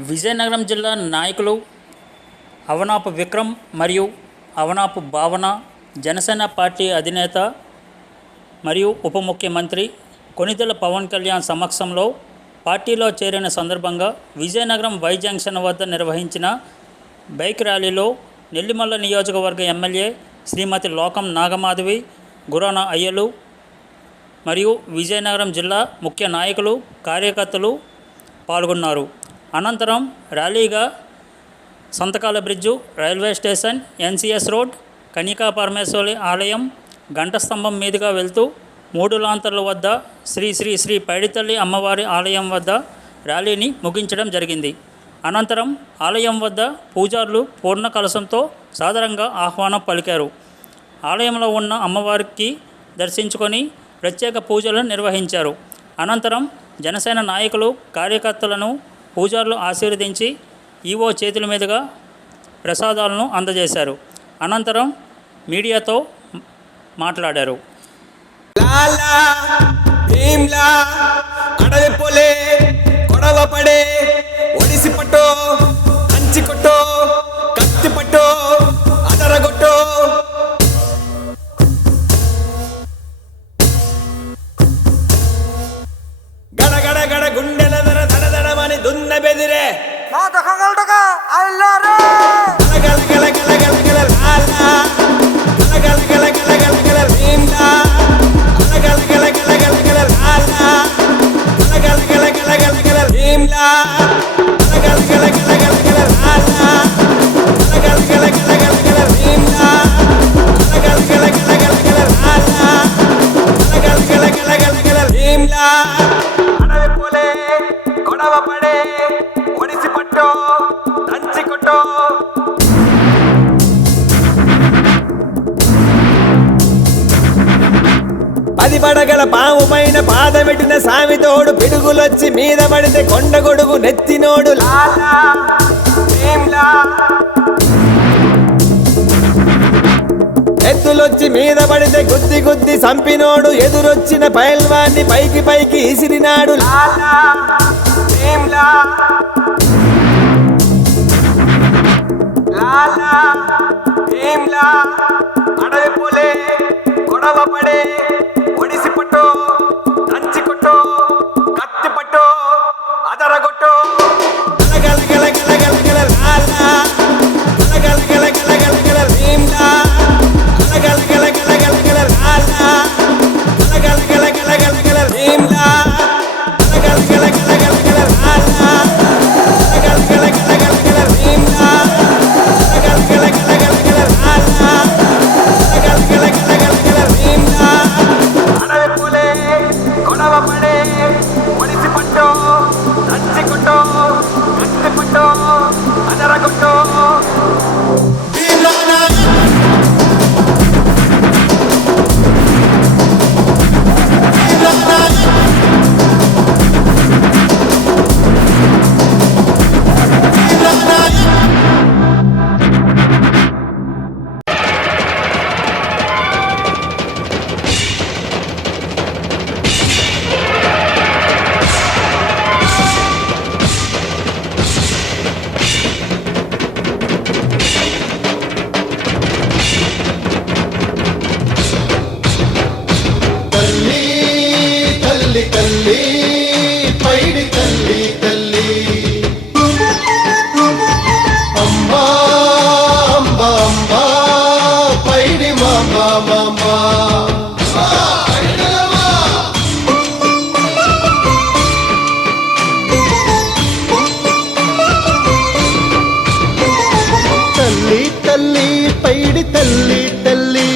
విజయనగరం జిల్లా నాయకులు అవనాపు విక్రమ్ మరియు అవనాపు భావన జనసేన పార్టీ అధినేత మరియు ఉప ముఖ్యమంత్రి కొనితెల పవన్ కళ్యాణ్ సమక్షంలో పార్టీలో చేరిన సందర్భంగా విజయనగరం వై జంక్షన్ వద్ద నిర్వహించిన బైక్ ర్యాలీలో నెల్లిమల్ల నియోజకవర్గ ఎమ్మెల్యే శ్రీమతి లోకం నాగమాధవి గురాన అయ్యలు మరియు విజయనగరం జిల్లా ముఖ్య నాయకులు కార్యకర్తలు పాల్గొన్నారు. అనంతరం ర్యాలీగా సంతకాల bridge railway station NCS road Kanika Parameshwari ఆలయం గంటస్తంభం మీదుగా వెళ్తూ మూడు లాంతర్ల వద్ద శ్రీ శ్రీ శ్రీ పైడితల్లి అమ్మవారి ఆలయం వద్ద ర్యాలీని ముగించడం జరిగింది. అనంతరం ఆలయం వద్ద పూజారులు పూర్ణ కలశంతో సాదరంగా ఆహ్వానం పలికారు. ఆలయంలో ఉన్న అమ్మవారికి దర్శించుకొని ప్రత్యేక పూజలను నిర్వహించారు. అనంతరం జనసేన నాయకులు కార్యకర్తలను పూజారులు ఆశీర్వదించి ఈవో చేతుల మీదుగా ప్రసాదాలను అందజేశారు. అనంతరం మీడియాతో మాట్లాడారు. ಭೀಮ್ಲಾ ಅಡವಿ ಪೊಲೆ, ಕೊಡವ ಪಡೆ, ಒಡಿಸಿಪಟ್ಟು, ಹಂಚಿಕೊಟ್ಟು, ಕತ್ತಿಪಟ್ಟು, ಅದರಗೊಟ್ಟು. ಗಡಗಡ ಗಡ ಗುಂಡೆಲದರ ದಡ ದಡ ಮನೆ ದುಂದ ಬೆದಿರೆ. ಮಾತ ಕಂಗಲ್ಟಕ ಅಲ್ಲಾರೇ! పడగల పాము పైన పాదమెట్టిన సామితోడు పిడుగులొచ్చి మీద పడితే కొండ గొడుగు నెత్తినోడు లాలా ఎత్తులొచ్చి మీద పడితే గుద్ది గుద్ది సంపినోడు ఎదురొచ్చిన పైల్వాన్ని పైకి పైకి ఇసిరినాడు లాలా లాలా అడవి పులే గొడవ పడే తల్లి పైడి తల్లి తల్లి. అమ్మా అంబా అంబా పైడి మామా మామా తల్లి తల్లి పైడి తల్లి తల్లి.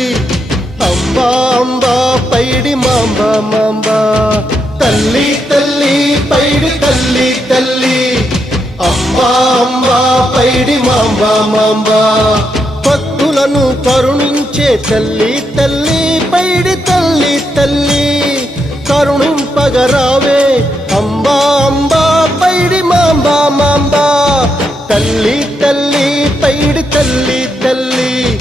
అంబా అంబా పైడి తల్లి తల్లి పైడి తల్లి తల్లి. అమ్మా అమ్మా పైడి మాంబా మాంబా. భక్తులను కరుణించే తల్లి తల్లి పైడి తల్లి తల్లి. కరుణింప కరుణింపగరావే అంబా అంబా పైడి మాంబా మాంబా. తల్లి తల్లి పైడి తల్లి తల్లి.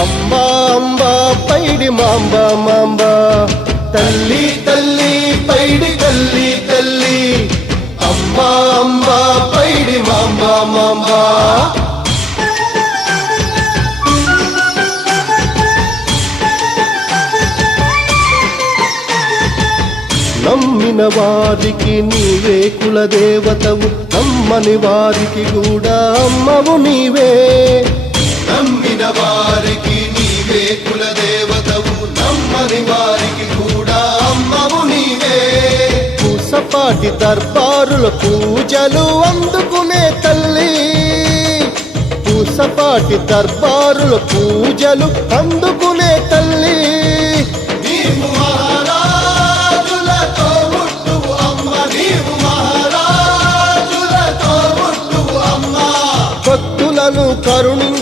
అమ్మా అంబా పైడి మాంబా మాంబా. తల్లి నమ్మిన వారికి నీవే కులదేవతవు నమ్మని వారికి కూడా అమ్మవు నీవే. నమ్మిన వారికి నీవే కులదేవతవు నమ్మని వారికి కూడా అమ్మవు నీవే. పూసపాటి దర్బారుల పూజలు అందుకునే తల్లి. పూసపాటి దర్బారుల పూజలు అందుకునే తల్లి.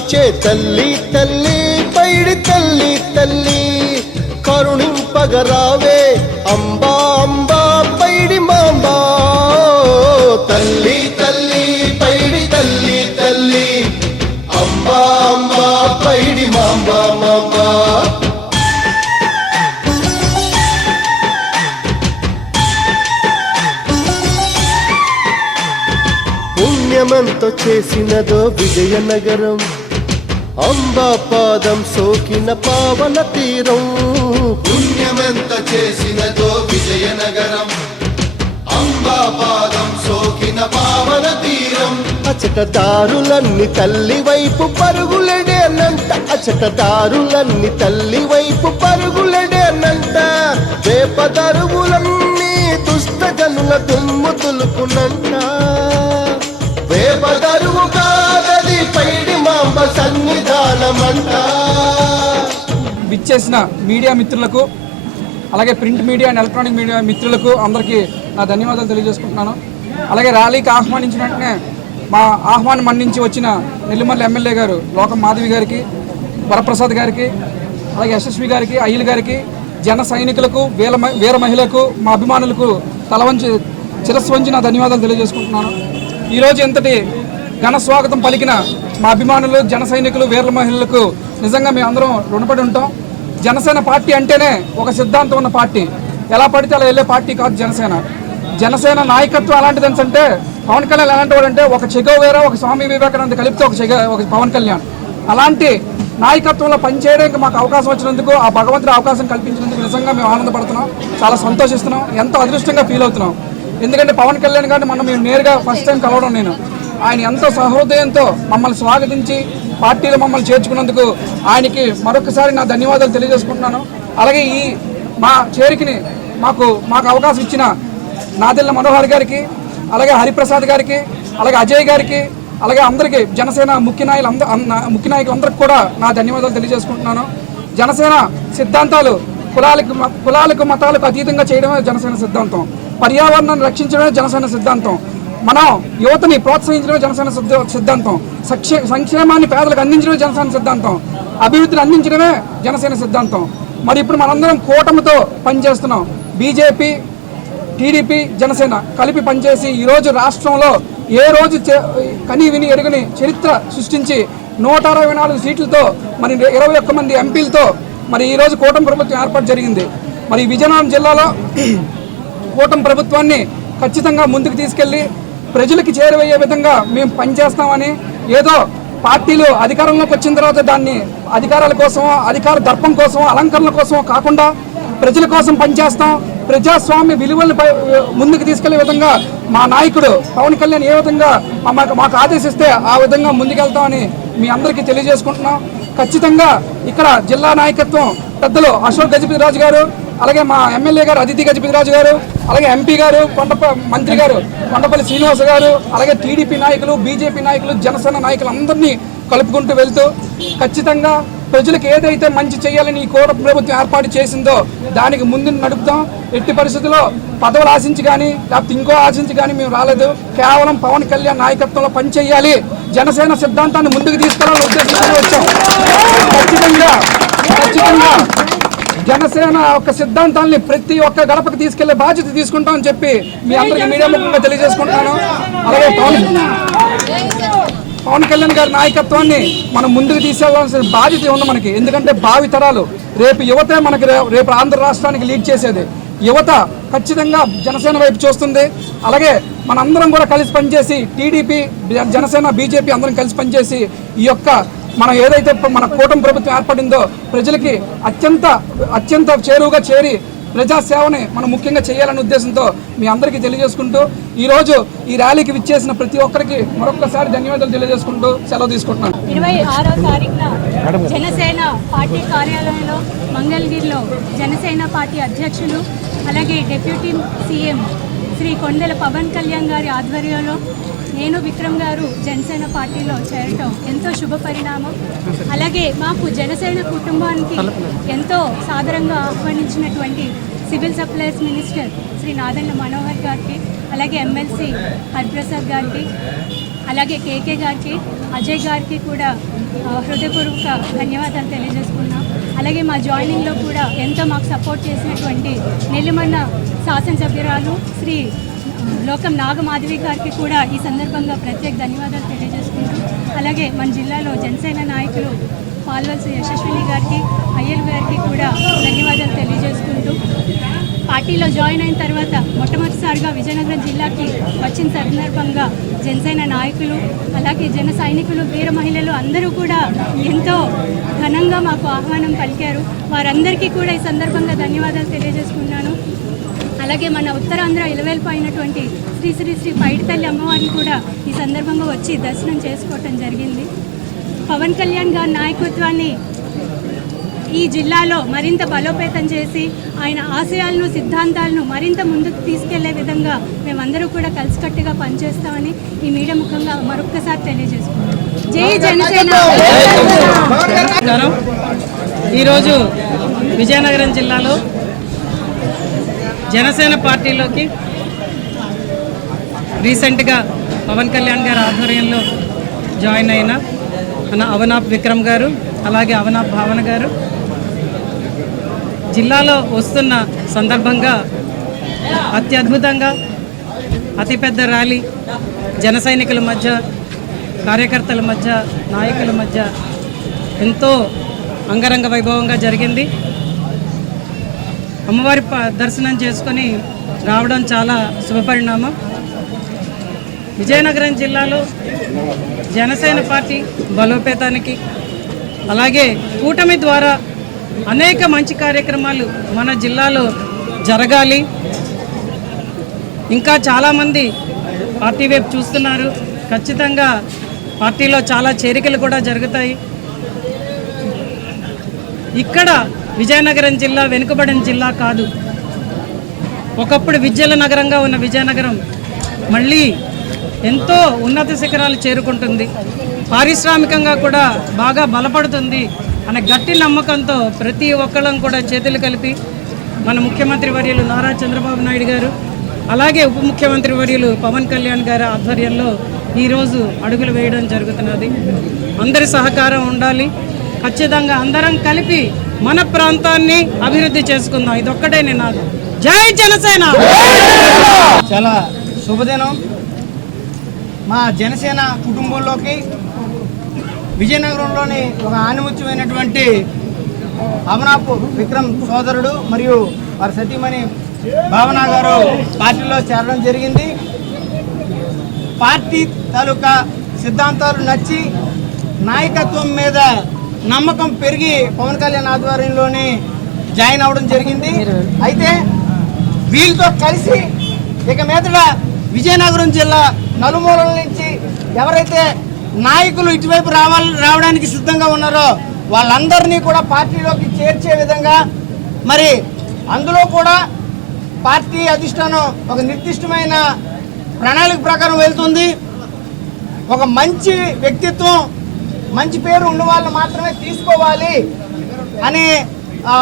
కరుణించే తల్లి తల్లి పైడి తల్లి తల్లి. కరుణింపగరావే అంబా అంబా పైడి మాంబా. తల్లి తల్లి పైడి తల్లి తల్లి. Amba Amba Paidi mamba mamba. పుణ్యమంతో చేసినదో విజయనగరం. అంబా పాదం సోకిన పావన తీరం. పుణ్యమెంత చేసినదో విజయనగరం. అంబా పాదం సోకిన పావన తీరం. అచట దారులన్ని తల్లి వైపు పరుగులెడేనంట అచట దారులన్ని తల్లి వైపు పరుగులెడేనంట వేప దరువులన్నీ దుష్ట జనుల దుమ్ము తులుకునంట వేప విచ్చేసిన మీడియా మిత్రులకు అలాగే print media and electronic media మిత్రులకు అందరికీ నా ధన్యవాదాలు తెలియజేసుకుంటున్నాను. అలాగే ర్యాలీకి ఆహ్వానించిన వెంటనే మా ఆహ్వానం మన్నించి వచ్చిన నెల్లిమల్లి ఎమ్మెల్యే గారు లోకం మాధవి గారికి వరప్రసాద్ గారికి అలాగే యశస్వి గారికి అయ్యలు గారికి జన సైనికులకు వీర వీర మహిళలకు మా అభిమానులకు తల వంచి నా ధన్యవాదాలు తెలియజేసుకుంటున్నాను. ఈరోజు ఇంతటి ఘన స్వాగతం పలికిన మా అభిమానులు జన సైనికులు వీర మహిళలకు నిజంగా మేము అందరం రుణపడి ఉంటాం. జనసేన పార్టీ అంటేనే ఒక సిద్ధాంతం ఉన్న పార్టీ. ఎలా పడితే అలా వెళ్ళే పార్టీ కాదు జనసేన. జనసేన నాయకత్వం ఎలాంటిది అంటే పవన్ కళ్యాణ్ ఎలాంటి వాడంటే ఒక ఒక చెగోవేరా ఒక స్వామి వివేకానంద కలిపితే ఒక చెగ ఒక పవన్ కళ్యాణ్. అలాంటి నాయకత్వంలో పనిచేయడానికి మాకు అవకాశం వచ్చినందుకు ఆ భగవంతుడు అవకాశం కల్పించినందుకు నిజంగా మేము ఆనందపడుతున్నాం. చాలా సంతోషిస్తున్నాం. ఎంతో అదృష్టంగా ఫీల్ అవుతున్నాం. ఎందుకంటే పవన్ కళ్యాణ్ గారిని మనం మేము నేరుగా ఫస్ట్ టైం కలవడం నేను. ఆయన ఎంతో సహృదయంతో మమ్మల్ని స్వాగతించి పార్టీలో మమ్మల్ని చేర్చుకున్నందుకు ఆయనకి మరొకసారి నా ధన్యవాదాలు తెలియజేసుకుంటున్నాను. అలాగే ఈ మా చేరికని మాకు మాకు అవకాశం ఇచ్చిన నాదెల్ల మనోహర్ గారికి అలాగే హరిప్రసాద్ గారికి అలాగే అజయ్ గారికి అలాగే అందరికీ జనసేన ముఖ్య నాయకులు అంద ముఖ్య నాయకులందరికీ కూడా నా ధన్యవాదాలు తెలియజేసుకుంటున్నాను. జనసేన సిద్ధాంతాలు కులాలకు మ- కులాలకు మతాలకు అతీతంగా చేయడమే జనసేన సిద్ధాంతం. పర్యావరణాన్ని రక్షించడమే జనసేన సిద్ధాంతం. మనం యువతని ప్రోత్సహించడమే జనసేన సిద్ధ- సిద్ధాంతం. సంక్షేమాన్ని పేదలకు అందించడమే జనసేన సిద్ధాంతం. అభివృద్ధిని అందించడమే జనసేన సిద్ధాంతం. మరి ఇప్పుడు మనందరం కూటమితో పనిచేస్తున్నాం. బీజేపీ టీడీపీ జనసేన కలిపి పనిచేసి ఈరోజు రాష్ట్రంలో ఏ రోజు చే- కని విని ఎరుగని చరిత్ర సృష్టించి నూట అరవై నాలుగు సీట్లతో మరి ఇరవై ఒక్క మంది ఎంపీలతో మరి ఈరోజు కూటమి ప్రభుత్వం ఏర్పాటు జరిగింది. మరి విజయనగరం జిల్లాలో కూటమి ప్రభుత్వాన్ని ఖచ్చితంగా ముందుకు తీసుకెళ్ళి ప్రజలకి చేరువయ్యే విధంగా మేము పనిచేస్తామని ఏదో పార్టీలు అధికారంలోకి వచ్చిన తర్వాత దాన్ని అధికారాల కోసం అధికార దర్పం కోసం అలంకరణల కోసం కాకుండా ప్రజల కోసం పనిచేస్తాం. ప్రజాస్వామ్య విలువలను ముందుకు తీసుకెళ్ళే విధంగా మా నాయకుడు పవన్ కళ్యాణ్ ఏ విధంగా మాకు మాకు ఆదేశిస్తే ఆ విధంగా ముందుకెళ్తామని మీ అందరికీ తెలియజేసుకుంటున్నాం. ఖచ్చితంగా ఇక్కడ జిల్లా నాయకత్వం పెద్దలు అశోక్ గజపతిరాజు గారు అలాగే మా ఎమ్మెల్యే గారు అతిథి గజపతిరాజు గారు అలాగే ఎంపీ గారు కొండప మంత్రి గారు కొండపల్లి శ్రీనివాస గారు అలాగే టీడీపీ నాయకులు బీజేపీ నాయకులు జనసేన నాయకులు అందరినీ కలుపుకుంటూ వెళ్తూ ఖచ్చితంగా ప్రజలకు ఏదైతే మంచి చేయాలని ఈ కోట ప్రభుత్వం ఏర్పాటు చేసిందో దానికి ముందు నడుపుతాం. ఎట్టి పరిస్థితుల్లో పదవులు ఆశించి కానీ లేకపోతే ఇంకో ఆశించి కానీ మేము రాలేదు. కేవలం పవన్ కళ్యాణ్ నాయకత్వంలో పనిచేయాలి. జనసేన సిద్ధాంతాన్ని ముందుకు తీసుకెళ్ళాలని ఉద్దేశించి వచ్చాం. ఖచ్చితంగా ఖచ్చితంగా. జనసేన యొక్క సిద్ధాంతాల్ని ప్రతి ఒక్క గడపకి తీసుకెళ్ళే బాధ్యత తీసుకుంటామని చెప్పి మీ అందరికి మీడియా ముఖంగా తెలియజేసుకుంటున్నాను. అలాగే పవన్ పవన్ కళ్యాణ్ గారి నాయకత్వాన్ని మనం ముందుకు తీసుకెళ్ళాల్సిన బాధ్యత ఉంది మనకి? ఎందుకంటే భావి తరాలు రేపు యువతే మనకి రేపు ఆంధ్ర రాష్ట్రానికి లీడ్ చేసేది. యువత ఖచ్చితంగా జనసేన వైపు చూస్తుంది. అలాగే మనందరం కూడా కలిసి పనిచేసి టీడీపీ జనసేన బీజేపీ అందరం కలిసి పనిచేసి ఈ యొక్క మనం ఏదైతే మన కూటమి ప్రభుత్వం ఏర్పడిందో ప్రజలకి అత్యంత అత్యంత చేరువుగా చేరి ప్రజాసేవని మనం ముఖ్యంగా చేయాలనే ఉద్దేశంతో మీ అందరికీ తెలియజేసుకుంటూ ఈరోజు ఈ ర్యాలీకి విచ్చేసిన ప్రతి ఒక్కరికి మరొక్కసారి ధన్యవాదాలు తెలియజేసుకుంటూ సెలవు తీసుకుంటున్నాను. ఇరవై ఆరో తారీఖున జనసేన పార్టీ కార్యాలయంలో మంగళగిరిలో జనసేన పార్టీ అధ్యక్షులు అలాగే డిప్యూటీ సీఎం శ్రీ కొండెల పవన్ కళ్యాణ్ గారి ఆధ్వర్యంలో నేను విక్రమ్ గారు జనసేన పార్టీలో చేరటం ఎంతో శుభ పరిణామం. అలాగే మాకు జనసేన కుటుంబానికి ఎంతో సాదరంగా ఆహ్వానించినటువంటి civil supplies minister Shri Nadendla Manohar గారికి అలాగే ఎమ్మెల్సీ హరిప్రసాద్ గారికి అలాగే కేకే గారికి అజయ్ గారికి కూడా హృదయపూర్వక ధన్యవాదాలు తెలియజేసుకున్నాం. అలాగే మా జాయినింగ్లో కూడా ఎంతో మాకు సపోర్ట్ చేసినటువంటి నెల్లిమన్న శాసనసభ్యురాలు శ్రీ లోకం నాగమాధవి గారికి కూడా ఈ సందర్భంగా ప్రత్యేక ధన్యవాదాలు తెలియజేసుకుంటూ అలాగే మన జిల్లాలో జనసేన నాయకులు పాల్వలసిన యశస్విని గారికి అయ్యల్ గారికి కూడా ధన్యవాదాలు తెలియజేసుకుంటూ పార్టీలో జాయిన్ అయిన తర్వాత మొట్టమొదటిసారిగా విజయనగరం జిల్లాకి వచ్చిన సందర్భంగా జనసేన నాయకులు అలాగే జన సైనికులు వీర మహిళలు అందరూ కూడా ఎంతో ఘనంగా మాకు ఆహ్వానం పలికారు. వారందరికీ కూడా ఈ సందర్భంగా ధన్యవాదాలు తెలియజేసుకున్నాను. అలాగే మన ఉత్తరాంధ్ర ఇలవేల్పోయినటువంటి శ్రీ శ్రీ శ్రీ పైడితల్లి అమ్మవారిని కూడా ఈ సందర్భంగా వచ్చి దర్శనం చేసుకోవటం జరిగింది. పవన్ కళ్యాణ్ గారి నాయకత్వాన్ని ఈ జిల్లాలో మరింత బలోపేతం చేసి ఆయన ఆశయాలను సిద్ధాంతాలను మరింత ముందుకు తీసుకెళ్ళే విధంగా మేమందరూ కూడా కలిసికట్టుగా పనిచేస్తామని ఈ మీడియా ముఖంగా మరొక్కసారి తెలియజేసుకుంటాం జై జనసేన! ఈరోజు విజయనగరం జిల్లాలో జనసేన పార్టీలోకి రీసెంట్గా పవన్ కళ్యాణ్ గారి ఆధ్వర్యంలో జాయిన్ అయిన అవనాప్ విక్రమ్ గారు అలాగే అవనాప్ భావన గారు. జిల్లాలో వస్తున్న సందర్భంగా అత్యద్భుతంగా అతిపెద్ద ర్యాలీ జన సైనికుల మధ్య కార్యకర్తల మధ్య నాయకుల మధ్య ఎంతో అంగరంగ వైభవంగా జరిగింది. అమ్మవారి ప- దర్శనం చేసుకొని రావడం చాలా శుభపరిణామం. విజయనగరం జిల్లాలో జనసేన పార్టీ బలోపేతానికి అలాగే కూటమి ద్వారా అనేక మంచి కార్యక్రమాలు మన జిల్లాలో జరగాలి. ఇంకా చాలామంది పార్టీ వైపు చూస్తున్నారు. ఖచ్చితంగా పార్టీలో చాలా చేరికలు కూడా జరుగుతాయి. ఇక్కడ విజయనగరం జిల్లా వెనుకబడిన జిల్లా కాదు. ఒకప్పుడు విద్యల నగరంగా ఉన్న విజయనగరం మళ్ళీ ఎంతో ఉన్నత శిఖరాలు చేరుకుంటుంది. పారిశ్రామికంగా కూడా బాగా బలపడుతుంది అనే గట్టి నమ్మకంతో ప్రతి ఒక్కళ్ళం కూడా చేతులు కలిపి మన ముఖ్యమంత్రి వర్యులు నారా చంద్రబాబు నాయుడు గారు అలాగే ఉప ముఖ్యమంత్రి వర్యులు పవన్ కళ్యాణ్ గారి ఆధ్వర్యంలో ఈరోజు అడుగులు వేయడం జరుగుతున్నది. అందరి సహకారం ఉండాలి. ఖచ్చితంగా అందరం కలిపి మన ప్రాంతాన్ని అభివృద్ధి చేసుకుందాం. ఇదొక్కటే నినాదం. జై జనసేన! చాలా శుభదినం. మా జనసేన కుటుంబంలోకి విజయనగరంలోని ఒక ఆనిముత్యమైనటువంటి అమనాపు విక్రమ్ సోదరుడు మరియు వారి సతీమణి భావన గారు పార్టీలో చేరడం జరిగింది. పార్టీ తాలూకా సిద్ధాంతాలు నచ్చి నాయకత్వం మీద నమ్మకం పెరిగి పవన్ కళ్యాణ్ ఆధ్వర్యంలోని జాయిన్ అవ్వడం జరిగింది. అయితే వీళ్ళతో కలిసి ఇక మీదట విజయనగరం జిల్లా నలుమూలల నుంచి ఎవరైతే నాయకులు ఇటువైపు రావాలి రావడానికి సిద్ధంగా ఉన్నారో వాళ్ళందరినీ కూడా పార్టీలోకి చేర్చే విధంగా మరి అందులో కూడా పార్టీ అధిష్టానం ఒక నిర్దిష్టమైన ప్రణాళిక ప్రకారం వెళ్తుంది. ఒక మంచి వ్యక్తిత్వం మంచి పేరు ఉన్న వాళ్ళు మాత్రమే తీసుకోవాలి అనే ఆ,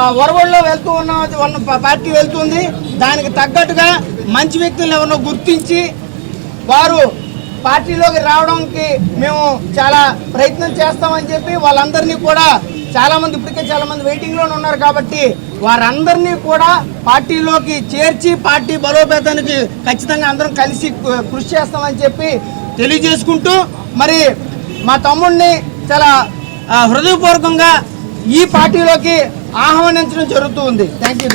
వెళ్తూ ఉన్న ఉన్న పార్టీ వెళ్తుంది. దానికి తగ్గట్టుగా మంచి వ్యక్తులను ఎవరినో గుర్తించి వారు పార్టీలోకి రావడానికి మేము చాలా ప్రయత్నం చేస్తామని చెప్పి వాళ్ళందరినీ కూడా చాలామంది ఇప్పటికే చాలామంది వెయిటింగ్లోనే ఉన్నారు కాబట్టి వారందరినీ కూడా పార్టీలోకి చేర్చి పార్టీ బలోపేతానికి ఖచ్చితంగా అందరం కలిసి కృషి చేస్తామని చెప్పి తెలియజేసుకుంటూ మరి మా తమ్ముడిని చాలా హృదయపూర్వకంగా ఈ పార్టీలోకి ఆహ్వానించడం జరుగుతూ ఉంది. Thank you